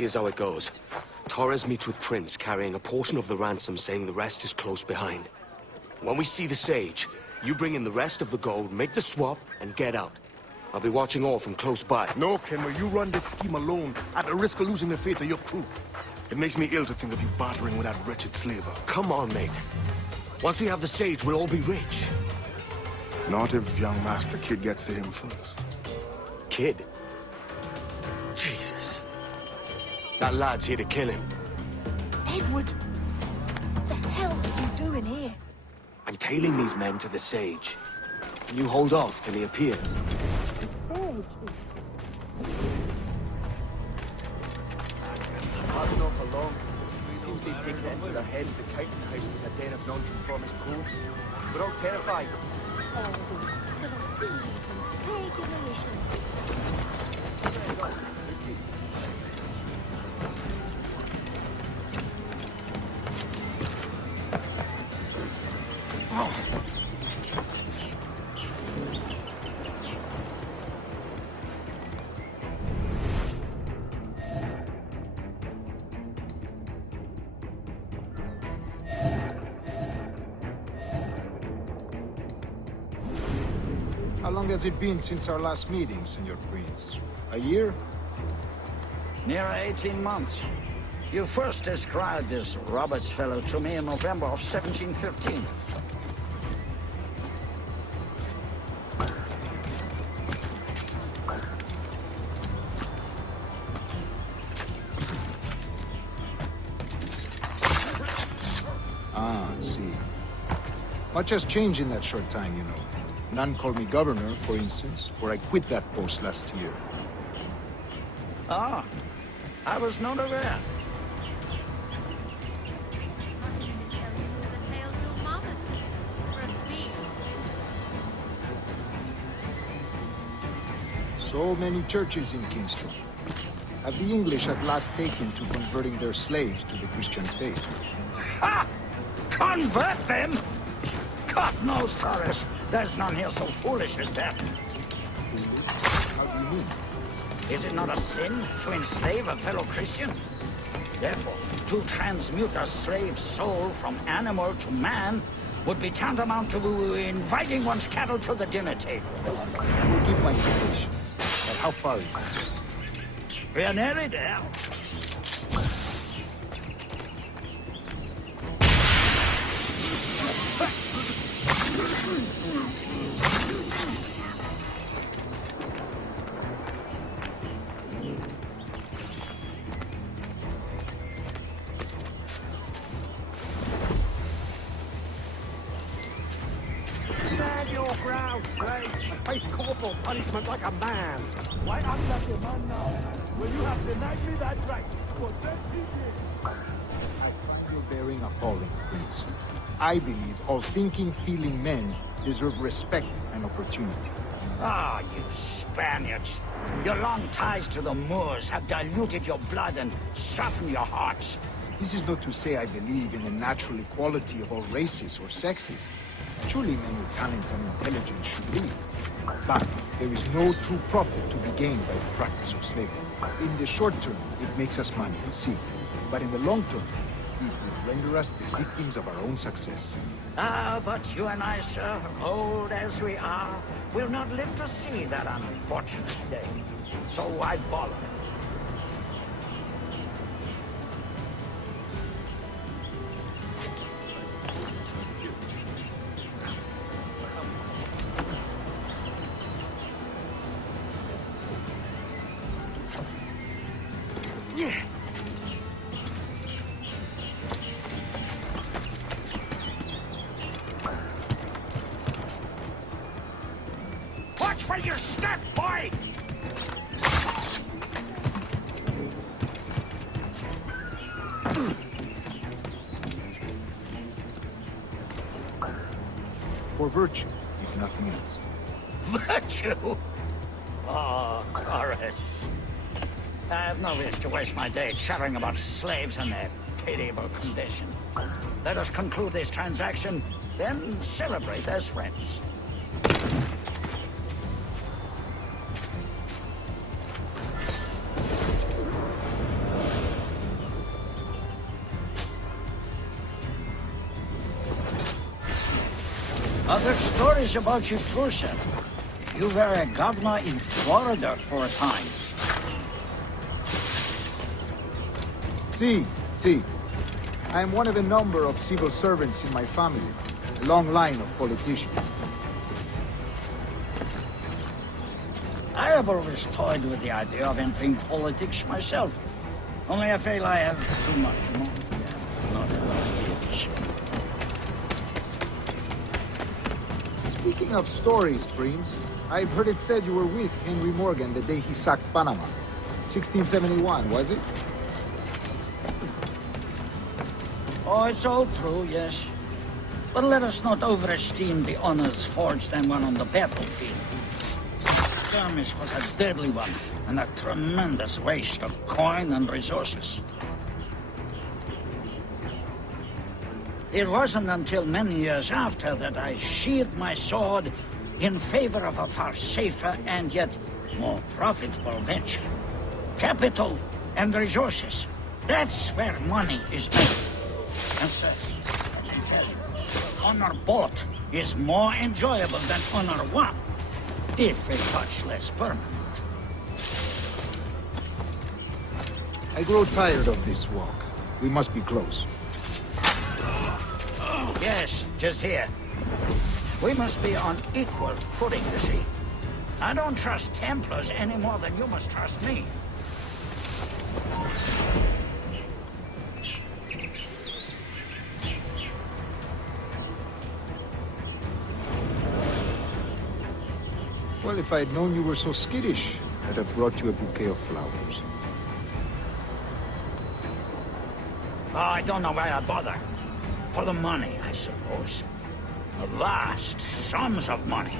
Here's how it goes. Torres meets with Prince, carrying a portion of the ransom, saying the rest is close behind. When we see the Sage, you bring in the rest of the gold, make the swap, and get out. I'll be watching all from close by. No, Kenway, you run this scheme alone, at the risk of losing the faith of your crew. It makes me ill to think of you bartering with that wretched slaver. Come on, mate. Once we have the Sage, we'll all be rich. Not if young Master Kid gets to him first. Kid? Jesus. That lad's here to kill him. Edward, what the hell are you doing here? I'm tailing these men to the Sage. Can you hold off till he appears? Hard enough for long. Seems they've taken it into their heads the counting house is a den of non-conformist coves. We're all terrified. All these little thieves and regulations. How long has it been since our last meeting, Senor Prince? A year? Near 18 months. You first described this Roberts fellow to me in November of 1715. Ah, I see. Much has changed in that short time, you know. None called me governor, for instance, for I quit that post last year. Ah, I was not aware. So many churches in Kingston. Have the English at last taken to converting their slaves to the Christian faith? Ha! Convert them? God knows, Torres. There's none here so foolish as that. How do you mean? Is it not a sin to enslave a fellow Christian? Therefore, to transmute a slave's soul from animal to man would be tantamount to inviting one's cattle to the dinner table. I will give my invitations. But how far is it? We are nearly there. Stand your ground, Craig. Face corporal punishment like a man. Why I'm not your man now? Will you have denied me that right? For 30 years. I find your bearing appalling, Prince. I believe all thinking, feeling men deserve respect and opportunity. Ah, you Spaniards. Your long ties to the Moors have diluted your blood and softened your hearts. This is not to say I believe in the natural equality of all races or sexes. Surely men with talent and intelligence should lead. But there is no true profit to be gained by the practice of slavery. In the short term, it makes us money, see. But in the long term, it will render us the victims of our own success. Ah, but you and I, sir, old as we are, will not live to see that unfortunate day. So why bother? Watch for your step, boy! For virtue, if nothing else. Virtue? Oh, Torres. I have no wish to waste my day chattering about slaves and their pitiable condition. Let us conclude this transaction, then celebrate as friends. Other stories about you too, sir. You were a governor in Florida for a time. See. I am one of a number of civil servants in my family. A long line of politicians. I have always toyed with the idea of entering politics myself. Only I feel I have too much money. Not enough years. Speaking of stories, Prince, I've heard it said you were with Henry Morgan the day he sacked Panama. 1671, was it? Oh, it's all true, yes. But let us not overesteem the honors forged and won on the battlefield. Skirmish was a deadly one, and a tremendous waste of coin and resources. It wasn't until many years after that I sheathed my sword in favor of a far safer and yet more profitable venture. Capital and resources. That's where money is made. And sir, let me tell you, honor bought is more enjoyable than honor won, if a touch less permanent. I grow tired of this walk. We must be close. Yes, just here. We must be on equal footing, you see. I don't trust Templars any more than you must trust me. Well, if I had known you were so skittish, I'd have brought you a bouquet of flowers. Oh, I don't know why I bother. For the money, I suppose. Vast sums of money.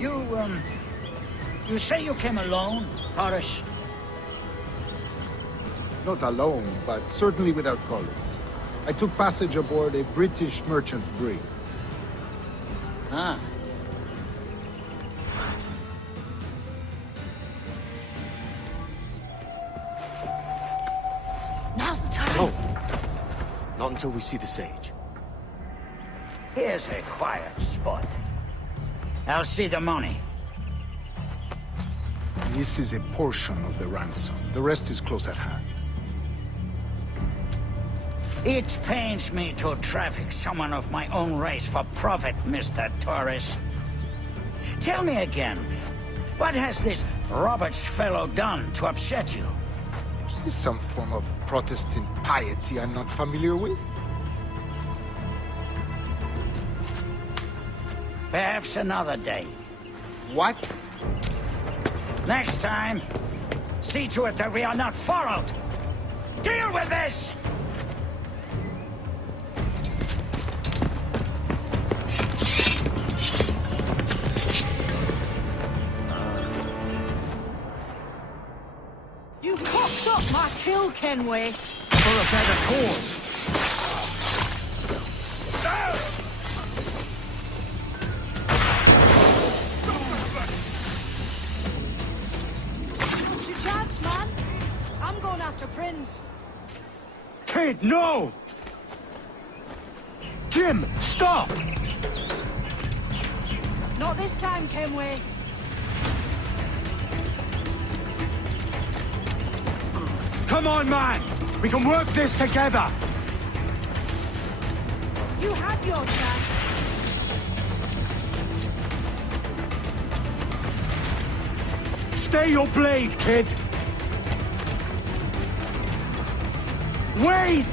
You say you came alone, Horace? Not alone, but certainly without colleagues. I took passage aboard a British merchant's brig. Ah. Now's the time. No. Not until we see the sage. Here's a quiet spot. I'll see the money. This is a portion of the ransom. The rest is close at hand. It pains me to traffic someone of my own race for profit, Mr. Torres. Tell me again, what has this Roberts fellow done to upset you? Is this some form of Protestant piety I'm not familiar with? Perhaps another day. What? Next time, see to it that we are not followed. Deal with this! You cocked up my kill, Kenway. For a better cause. What's your chance, man? I'm going after Prince. Kid, no! Jim, stop! Not this time, Kenway. Come on, man! We can work this together! You had your chance. Stay your blade, kid! Wait!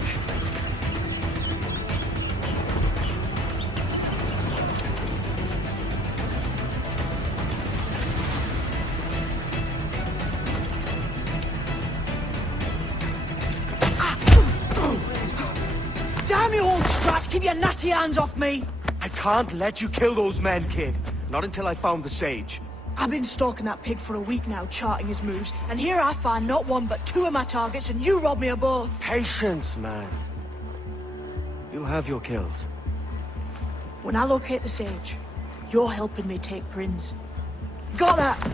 Damn you, old scratch! Keep your natty hands off me! I can't let you kill those men, kid. Not until I found the sage. I've been stalking that pig for a week now, charting his moves, and here I find not one but two of my targets, and you rob me of both. Patience, man. You'll have your kills. When I locate the sage, you're helping me take Prince. Got that?